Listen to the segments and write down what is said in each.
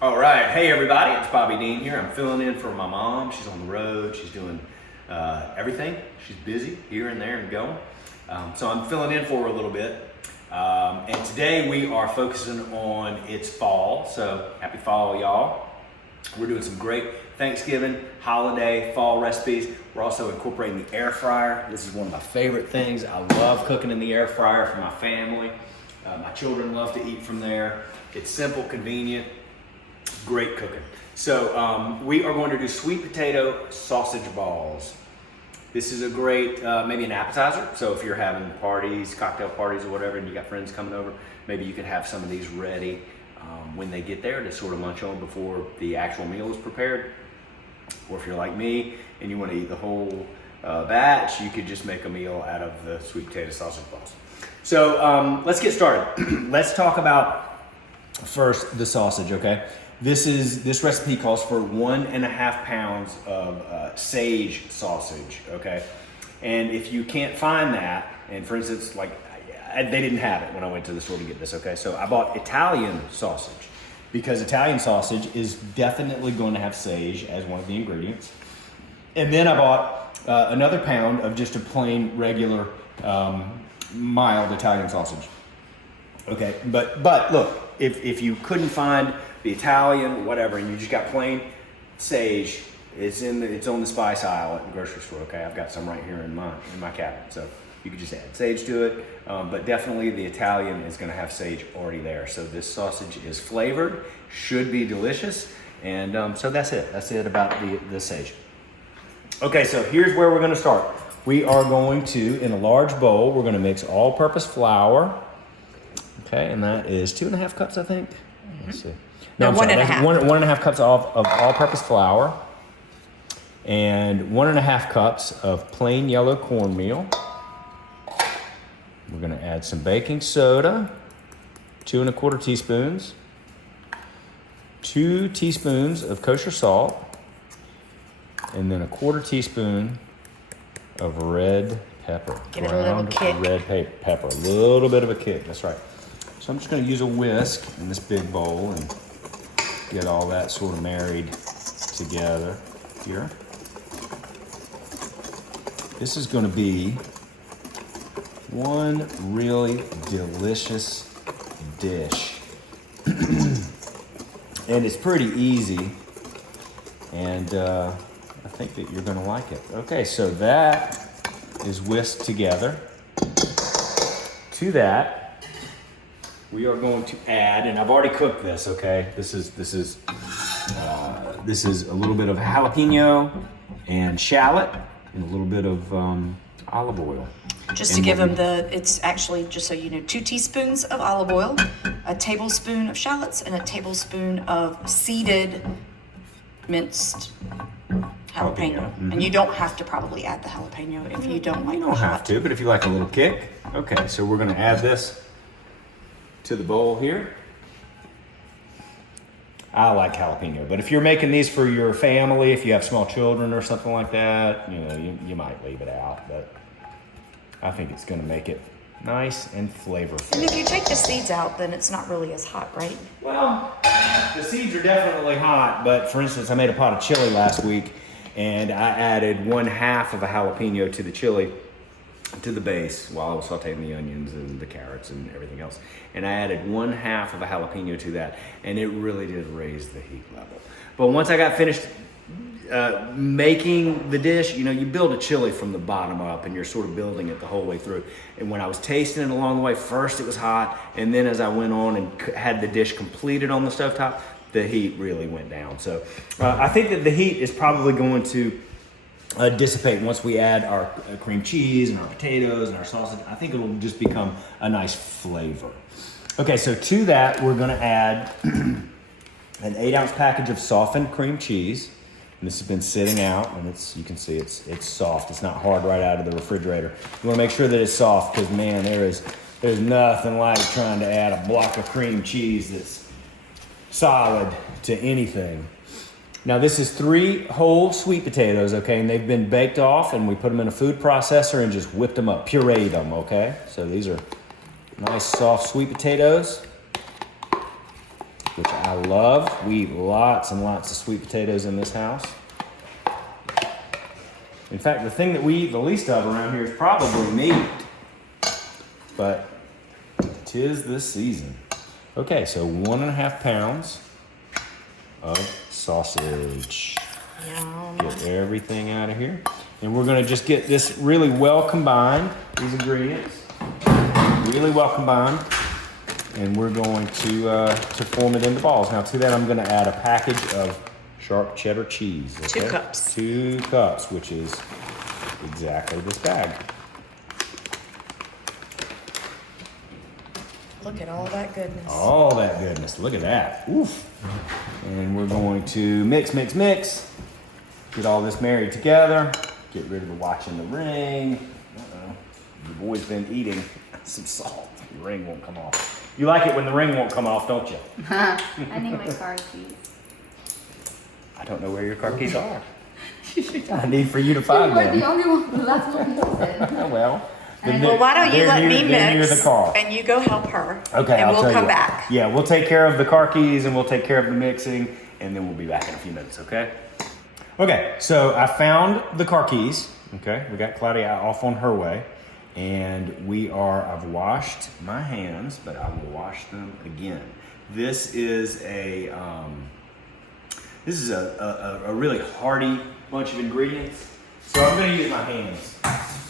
All right, hey everybody, it's Bobby Deen here. I'm filling in for my mom. She's on the road. She's doing everything. She's busy here and there and going. So I'm filling in for her a little bit. And today we are focusing on it's fall. So happy fall, y'all. We're doing some great Thanksgiving, holiday, fall recipes. We're also incorporating the air fryer. This is one of my favorite things. I love cooking in the air fryer for my family. My children love to eat from there. It's simple, convenient. Great cooking. So we are going to do sweet potato sausage balls. This is a great, maybe an appetizer. So if you're having parties, cocktail parties or whatever, and you got friends coming over, maybe you could have some of these ready when they get there to sort of munch on before the actual meal is prepared. Or if you're like me and you want to eat the whole batch, you could just make a meal out of the sweet potato sausage balls. So let's get started. Let's talk about first the sausage, okay? This recipe calls for 1.5 pounds of sage sausage, okay? And if you can't find that, and for instance, like they didn't have it when I went to the store to get this, okay? So I bought Italian sausage because Italian sausage is definitely going to have sage as one of the ingredients. And then I bought another pound of just a plain, regular, mild Italian sausage. Okay, but look, if you couldn't find the Italian or whatever, and you just got plain sage, it's on the spice aisle at the grocery store. Okay, I've got some right here in my cabinet, so you could just add sage to it. But definitely the Italian is going to have sage already there. So this sausage is flavored, should be delicious, and so that's it. That's it about the sage. Okay, so here's where we're going to start. We are going to, in a large bowl, we're going to mix all-purpose flour. Okay, and that is 2.5 cups, I think. Let's see. No, I'm sorry, 1.5. 1.5 cups of all-purpose flour, and 1.5 cups of plain yellow cornmeal. We're going to add some baking soda, 2¼ teaspoons, 2 teaspoons of kosher salt, and then 1/4 teaspoon of red pepper. Give it a little kick. Red pepper, a little bit of a kick. That's right. So I'm just going to use a whisk in this big bowl and get all that sort of married together here. This is going to be one really delicious dish. And it's pretty easy. And I think that you're going to like it. Okay, so that is whisked together. To that, we are going to add, and I've already cooked this. Okay, this is a little bit of jalapeno and shallot, and a little bit of olive oil. Just to give them it's actually, just so you know, 2 teaspoons of olive oil, a tablespoon of shallots, and a tablespoon of seeded minced jalapeno. Mm-hmm. And you don't have to probably add the jalapeno if you don't like You don't have to, but if you like a little kick. Okay, so we're going to add this to the bowl here. I like jalapeno, but if you're making these for your family, if you have small children or something like that, you might leave it out, but I think it's going to make it nice and flavorful. And if you take the seeds out, then it's not really as hot, right? Well, the seeds are definitely hot, but for instance, I made a pot of chili last week, and I added 1/2 of a jalapeno to the chili, to the base, while I was sauteing the onions and the carrots and everything else. And I added 1/2 of a jalapeno to that, and it really did raise the heat level. But once I got finished making the dish, you build a chili from the bottom up, and you're sort of building it the whole way through. And when I was tasting it along the way, first it was hot, and then as I went on and had the dish completed on the stovetop, the heat really went down. So I think that the heat is probably going to dissipate once we add our cream cheese and our potatoes and our sausage. I think it'll just become a nice flavor. Okay, so to that, we're gonna add an 8-ounce package of softened cream cheese. And this has been sitting out, and you can see it's soft. It's not hard right out of the refrigerator. You wanna make sure that it's soft, because man, there's nothing like trying to add a block of cream cheese that's solid to anything. Now this is 3 whole sweet potatoes, okay, and they've been baked off, and we put them in a food processor and just whipped them up, pureed them, okay? So these are nice soft sweet potatoes. which I love. We eat lots and lots of sweet potatoes in this house. In fact, the thing that we eat the least of around here is probably meat, but 'tis this season. Okay, so 1.5 pounds of sausage. Yum. Get everything out of here. And we're gonna just get this really well combined, these ingredients, really well combined. And we're going to form it into balls. Now to that, I'm gonna add a package of sharp cheddar cheese. Okay? 2 cups. 2 cups, which is exactly this bag. Look at all that goodness. All that goodness, look at that. Oof. And we're going to mix, mix, mix. Get all this married together. Get rid of the watching the ring. Uh-oh. The boy's been eating some salt. The ring won't come off. You like it when the ring won't come off, don't you? I need my car keys. I don't know where your car keys are. I need for you to find You were them. the only one. That's what you said. Well, Well, why don't you they're let near- me they're near mix the car. and you go help her. Okay, and I'll we'll tell come you what. back. Yeah, we'll take care of the car keys and we'll take care of the mixing, and then we'll be back in a few minutes, okay? Okay, so I found the car keys, okay? We got Claudia off on her way, and I've washed my hands, but I will wash them again. This is a really hearty bunch of ingredients. So I'm gonna use my hands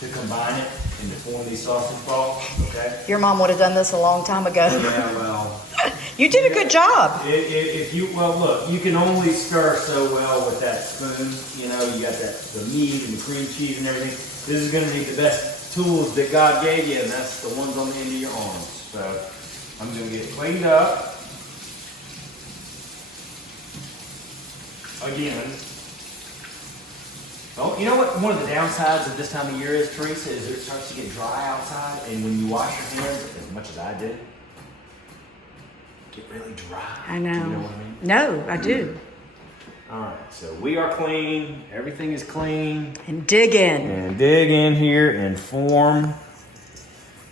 to combine it and to form these sausage balls, okay? Your mom would have done this a long time ago. Yeah, well, You did a good job. if you, well, look, you can only stir so well with that spoon. You know, you got the meat and the cream cheese and everything. This is gonna need the best tools that God gave you, and that's the ones on the end of your arms. So I'm gonna get it cleaned up. Again. Oh, you know what one of the downsides of this time of year is, Teresa, is it starts to get dry outside, and when you wash your hands, as much as I did, get really dry. I know. Do you know what I mean? No, I do. All right, so we are clean. Everything is clean. And dig in. And dig in here and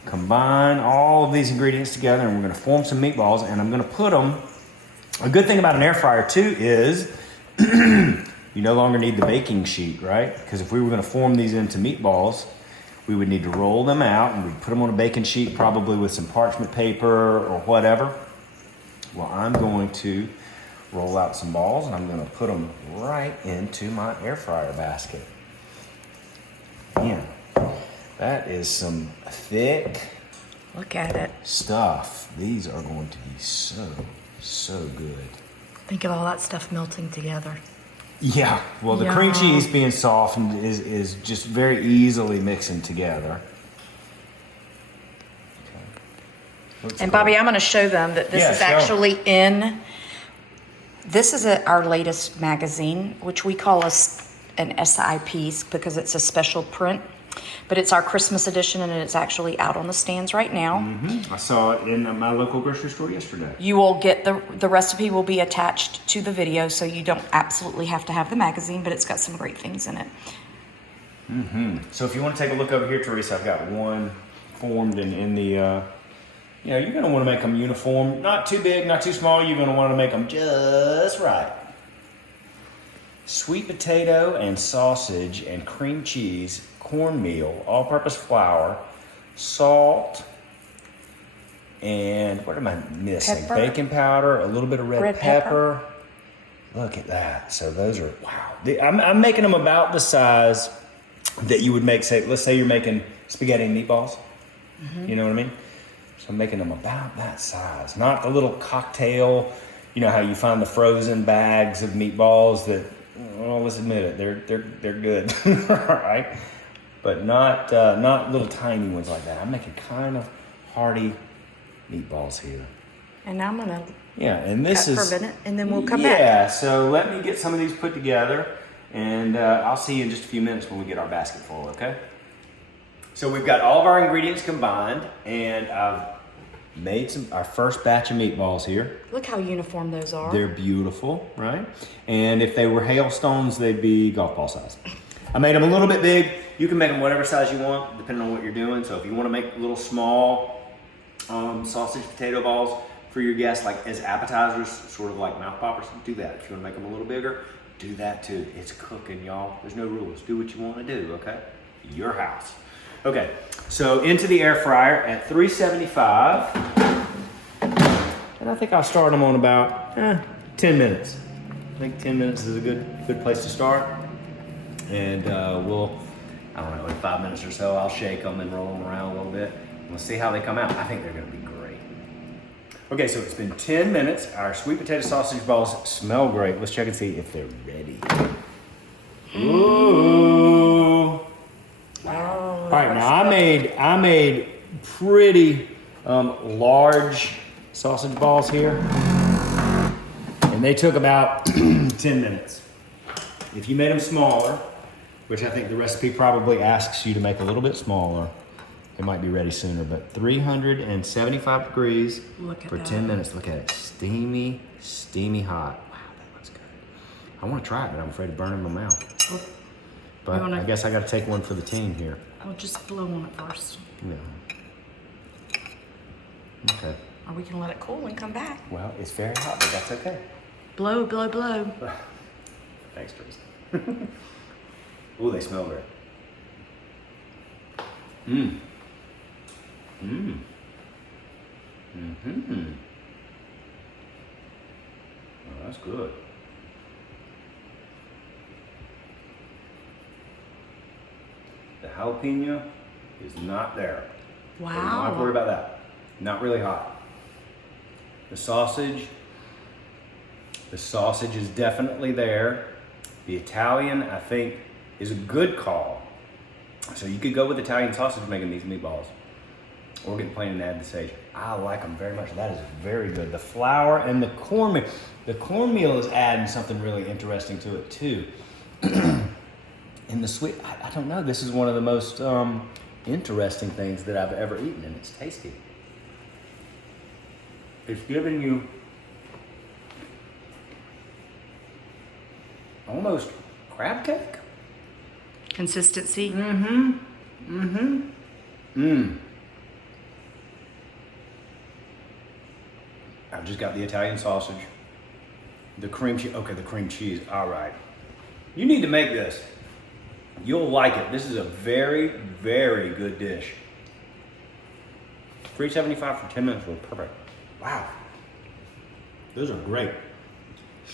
combine all of these ingredients together, and we're gonna form some meatballs, and I'm gonna put them, a good thing about an air fryer too is you no longer need the baking sheet, right? Because if we were gonna form these into meatballs, we would need to roll them out and we'd put them on a baking sheet, probably with some parchment paper or whatever. Well, I'm going to roll out some balls and I'm gonna put them right into my air fryer basket. Yeah, that is some thick Look at it. stuff. These are going to be so good. Think of all that stuff melting together. Yeah, well, the cream cheese being softened is just very easily mixing together. Okay. And Bobby, I'm going to show them that this Yeah, is show 'em. actually this is our latest magazine, which we call an SI piece because it's a special print. But it's our Christmas edition, and it's actually out on the stands right now. I saw it in my local grocery store yesterday. You will get the recipe will be attached to the video, so you don't absolutely have to have the magazine, but it's got some great things in it. So if you want to take a look over here, Teresa, I've got one formed in the, you're going to want to make them uniform. Not too big, not too small. You're going to want to make them just right. Sweet potato and sausage and cream cheese, cornmeal, all-purpose flour, salt, and what am I missing? Pepper. Baking powder, a little bit of red Red pepper. Look at that. So those are, wow. I'm making them about the size that you would make, let's say you're making spaghetti and meatballs. You know what I mean? So I'm making them about that size. Not the little cocktail, you know how you find the frozen bags of meatballs that, well, let's admit it, they're good, all right? But not little tiny ones like that. I'm making kind of hearty meatballs here. And I'm going to Yeah, and this cut is for a minute, and then we'll come back. Yeah, so let me get some of these put together, and I'll see you in just a few minutes when we get our basket full, okay? So we've got all of our ingredients combined, and I've made our first batch of meatballs here. Look how uniform those are. They're beautiful, right? And if they were hailstones, they'd be golf ball size. I made them a little bit big. You can make them whatever size you want, depending on what you're doing. So if you want to make little small sausage potato balls, for your guests, like as appetizers, sort of like mouth poppers, do that. If you want to make them a little bigger, do that too. It's cooking, y'all. There's no rules. Do what you want to do, okay? Your house. Okay, so into the air fryer at 375. And I think I'll start them on about 10 minutes. I think 10 minutes is a good place to start. And we'll, I don't know, in 5 minutes or so, I'll shake them and roll them around a little bit. We'll see how they come out. I think they're gonna be great. Okay, so it's been 10 minutes. Our sweet potato sausage balls smell great. Let's check and see if they're ready. Ooh. All right, now I made pretty large sausage balls here, and they took about 10 minutes. If you made them smaller, which I think the recipe probably asks you to make a little bit smaller, they might be ready sooner, but 375 degrees for 10 minutes. Look at it, steamy, steamy hot. Wow, that looks good. I want to try it, but I'm afraid of burning my mouth. But I guess I got to take one for the team here. I'll just blow on it first. Yeah. Okay. Or we can let it cool and come back. Well, it's very hot, but that's okay. Blow, blow, blow. Thanks, Tristan. Ooh, they smell good. Mmm. Mmm. Mm-hmm. Oh, that's good. The jalapeno is not there. Wow. So you don't have to worry about that. Not really hot. The sausage is definitely there. The Italian, I think, is a good call. So you could go with Italian sausage making these meatballs, or get plain and add the sage. I like them very much. That is very good. The flour and the cornmeal. The cornmeal is adding something really interesting to it too. And the sweet, I don't know, this is one of the most interesting things that I've ever eaten, and it's tasty. It's giving you almost crab cake. Consistency. Mm-hmm. Mm-hmm. Mmm. I've just got the Italian sausage. The cream cheese. Okay, the cream cheese. All right. You need to make this. You'll like it. This is a very, very good dish. $3.75 for 10 minutes was perfect. Wow. Those are great.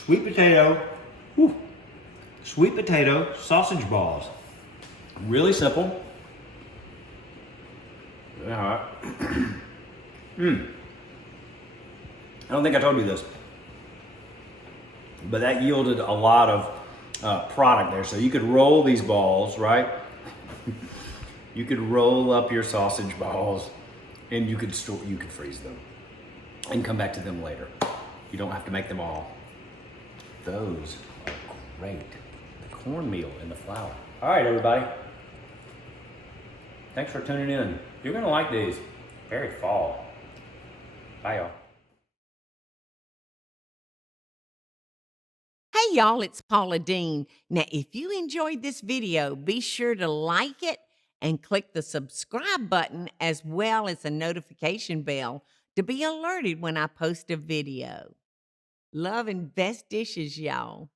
Sweet potato. Whew. Sweet potato sausage balls. Really simple. Really hot. Mmm. I don't think I told you this, but that yielded a lot of product there. So you could roll these balls, right? You could roll up your sausage balls, and you could freeze them and come back to them later. You don't have to make them all. Those are great. The cornmeal and the flour. All right, everybody. Thanks for tuning in. You're gonna like these. Very fall. Bye, y'all. Hey y'all, it's Paula Deen. Now, if you enjoyed this video, be sure to like it and click the subscribe button as well as the notification bell to be alerted when I post a video. Love and best dishes, y'all.